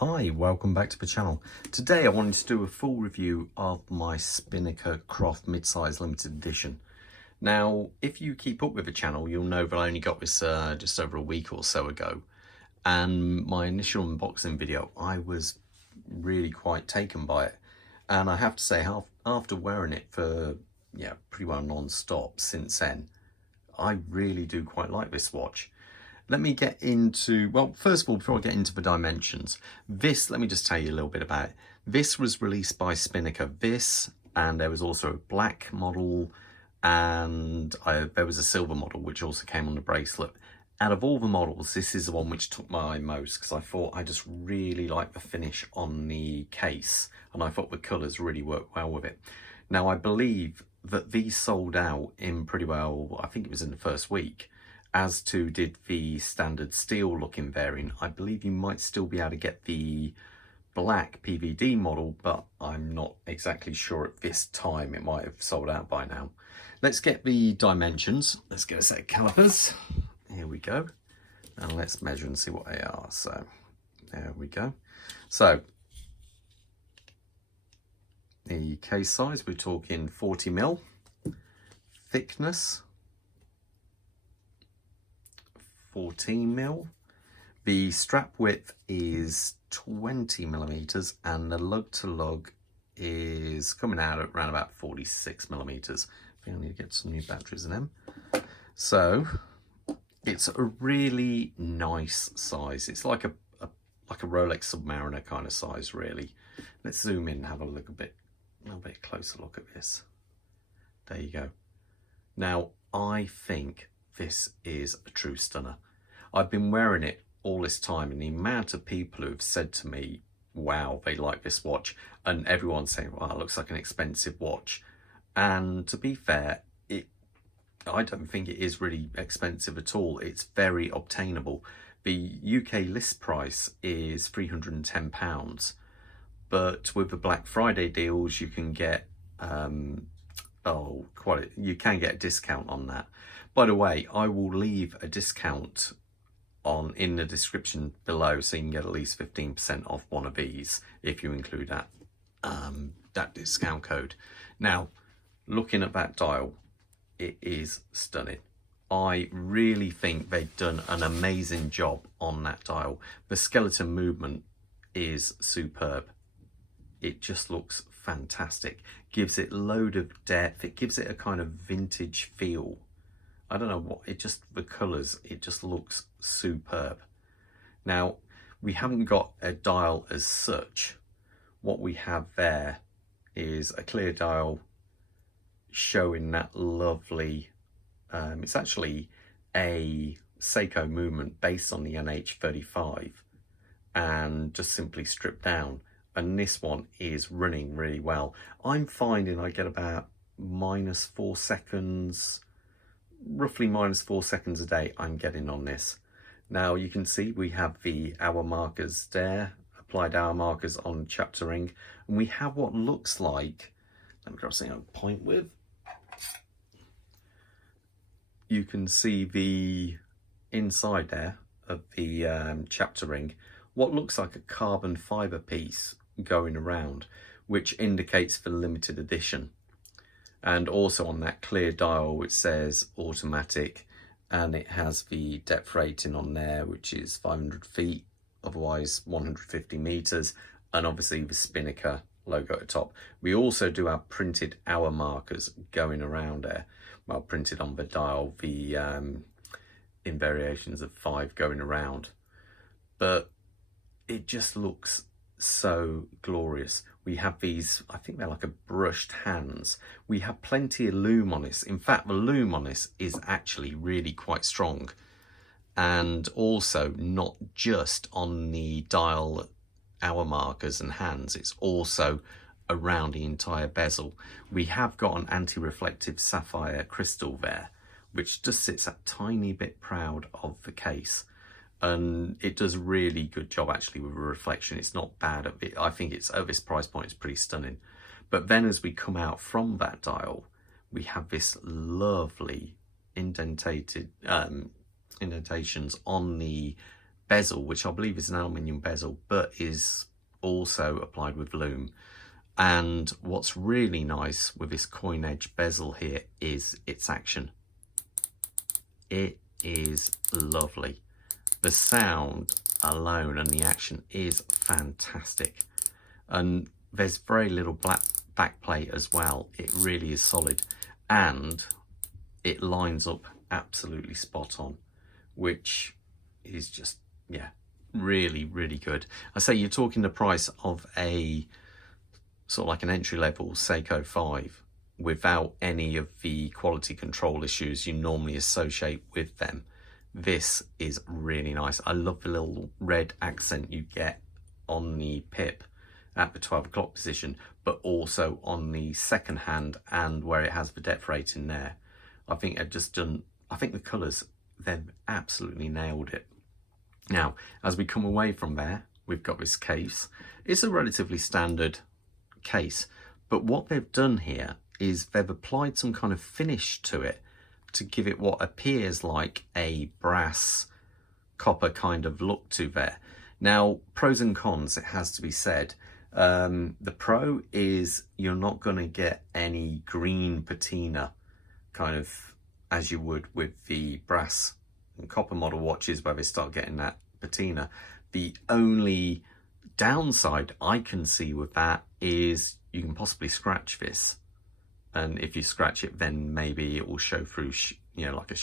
Hi, welcome back to the channel. Today I wanted to do a full review of my Spinnaker Croft mid-size limited edition. Now, if you keep up with the channel, you'll know that I only got this just over a week or so ago. And my initial unboxing video, I was really quite taken by it. And I have to say, after wearing it for, pretty well non-stop since then, I really do quite like this watch. Let me get into, well, first of all, before I get into the dimensions, let me just tell you a little bit about it. This was released by Spinnaker, and there was also a black model, and there was a silver model, which also came on the bracelet. Out of all the models, this is the one which took my eye most, because I thought I just really liked the finish on the case, and I thought the colours really worked well with it. Now, I believe that these sold out in pretty well, I think it was in the first week, as to did the standard steel looking variant. I believe you might still be able to get the black PVD model, but I'm not exactly sure at this time. It might have sold out by now. Let's get the dimensions. Let's get a set of calipers. Here we go. And let's measure and see what they are. So there we go. So the case size, we're talking 40mm. Thickness, 14mm. The strap width is 20mm, and the lug to lug is coming out at around about 46mm. I think I need to get some new batteries in them. So it's a really nice size. It's like a Rolex Submariner kind of size, really. Let's zoom in and have a little bit closer look at this. There you go. Now, I think this is a true stunner. I've been wearing it all this time, and the amount of people who have said to me, wow, they like this watch, and everyone's saying, wow, it looks like an expensive watch. And to be fair, I don't think it is really expensive at all. It's very obtainable. The UK list price is £310, but with the Black Friday deals, you can get you can get a discount on that. By the way, I will leave a discount in the description below, so you can get at least 15% off one of these if you include that discount code. Now, looking at that dial, it is stunning. I really think they've done an amazing job on that dial. The skeleton movement is superb. It just looks fantastic. Gives it a load of depth. It gives it a kind of vintage feel. I don't know what, the colours, it just looks superb. Now, we haven't got a dial as such. What we have there is a clear dial showing that lovely, it's actually a Seiko movement based on the NH35 and just simply stripped down. And this one is running really well. I'm finding I get about -4 seconds, roughly -4 seconds a day I'm getting on this. Now you can see we have the hour markers there, applied hour markers on chapter ring, and we have what looks like, let me grab something I'll point with. You can see the inside there of the chapter ring, what looks like a carbon fibre piece going around, which indicates the limited edition. And also on that clear dial, which says automatic, and it has the depth rating on there, which is 500 feet, otherwise 150 meters, and obviously the Spinnaker logo at the top. We also do have printed hour markers going around there. Well, printed on the dial, in variations of 5 going around. But it just looks so glorious. We have these, I think they're like a brushed hands. We have plenty of loom on this. In fact, the loom on this is actually really quite strong. And also not just on the dial hour markers and hands, it's also around the entire bezel. We have got an anti-reflective sapphire crystal there, which just sits a tiny bit proud of the case. And it does a really good job actually with a reflection. It's not bad. I think it's at this price point, it's pretty stunning. But then as we come out from that dial, we have this lovely indentations on the bezel, which I believe is an aluminium bezel, but is also applied with loom. And what's really nice with this coin edge bezel here is its action. It is lovely. The sound alone and the action is fantastic. And there's very little black backplate as well. It really is solid. And it lines up absolutely spot on, which is just, yeah, really, really good. I say you're talking the price of a sort of like an entry-level Seiko 5 without any of the quality control issues you normally associate with them. This is really nice. I love the little red accent you get on the pip at the 12 o'clock position, but also on the second hand and where it has the depth rating there. I think they've just done, I think the colours, they've absolutely nailed it. Now, as we come away from there, we've got this case. It's a relatively standard case, but what they've done here is they've applied some kind of finish to it to give it what appears like a brass copper kind of look to there. Now, pros and cons, it has to be said. The pro is you're not going to get any green patina kind of as you would with the brass and copper model watches where they start getting that patina. The only downside I can see with that is you can possibly scratch this, and if you scratch it, then maybe it will show through, you know, like a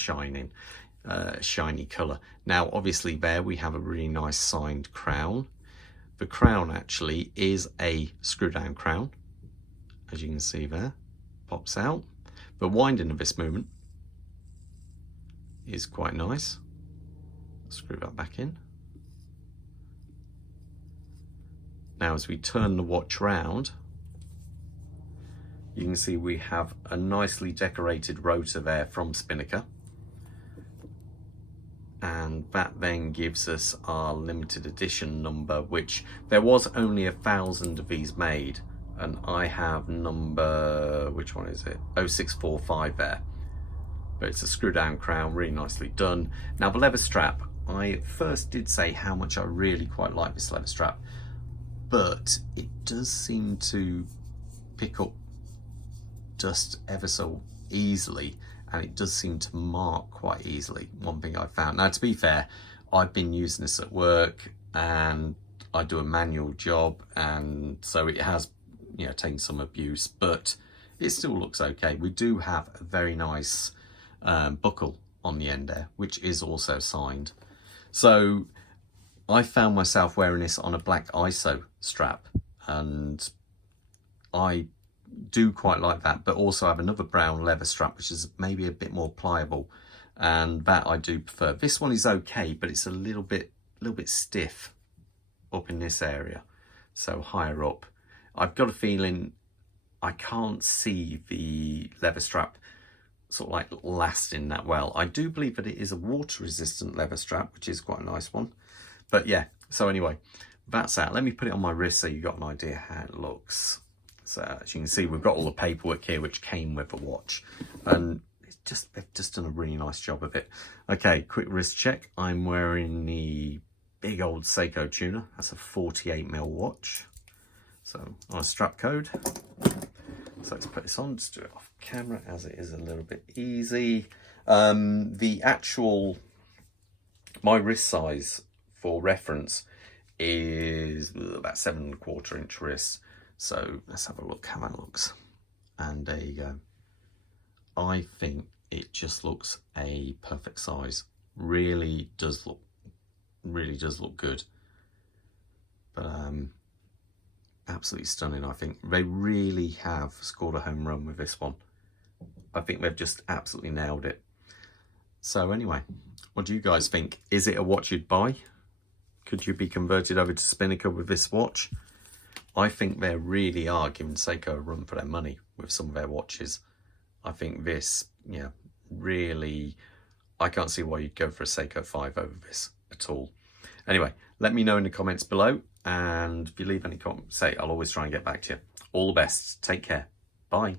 shiny colour. Now, obviously there we have a really nice signed crown. The crown actually is a screw down crown, as you can see there, pops out. The winding of this movement is quite nice. Screw that back in. Now, as we turn the watch round, you can see we have a nicely decorated rotor there from Spinnaker. And that then gives us our limited edition number, which there was only 1,000 of these made. And I have number, which one is it? 0645 there. But it's a screw down crown, really nicely done. Now the leather strap, I first did say how much I really quite like this leather strap, but it does seem to pick up dust ever so easily, and it does seem to mark quite easily, one thing I found. Now, to be fair, I've been using this at work and I do a manual job, and so it has, you know, taken some abuse, but it still looks okay. We do have a very nice buckle on the end there, which is also signed. So I found myself wearing this on a black ISO strap, and I do quite like that, but also I have another brown leather strap which is maybe a bit more pliable, and that I do prefer. This one is okay, but it's a little bit stiff up in this area, so higher up. I've got a feeling I can't see the leather strap sort of like lasting that well. I do believe that it is a water resistant leather strap, which is quite a nice one. But yeah, so anyway, that's that. Let me put it on my wrist so you got an idea how it looks. So as you can see, we've got all the paperwork here which came with the watch, and they've just done a really nice job of it. Okay, quick wrist check. I'm wearing the big old Seiko tuner. That's a 48mm watch. So on a strap code. So let's put this on, just do it off camera as it is a little bit easy. The actual, my wrist size for reference is about 7¼ inch wrist. So let's have a look how that looks. And there you go. I think it just looks a perfect size. Really does look good. But absolutely stunning. I think they really have scored a home run with this one. I think they've just absolutely nailed it. So anyway, what do you guys think? Is it a watch you'd buy? Could you be converted over to Spinnaker with this watch? I think they really are giving Seiko a run for their money with some of their watches. I think this, yeah, really, I can't see why you'd go for a Seiko 5 over this at all. Anyway, let me know in the comments below, and if you leave any comments, I'll always try and get back to you. All the best. Take care. Bye.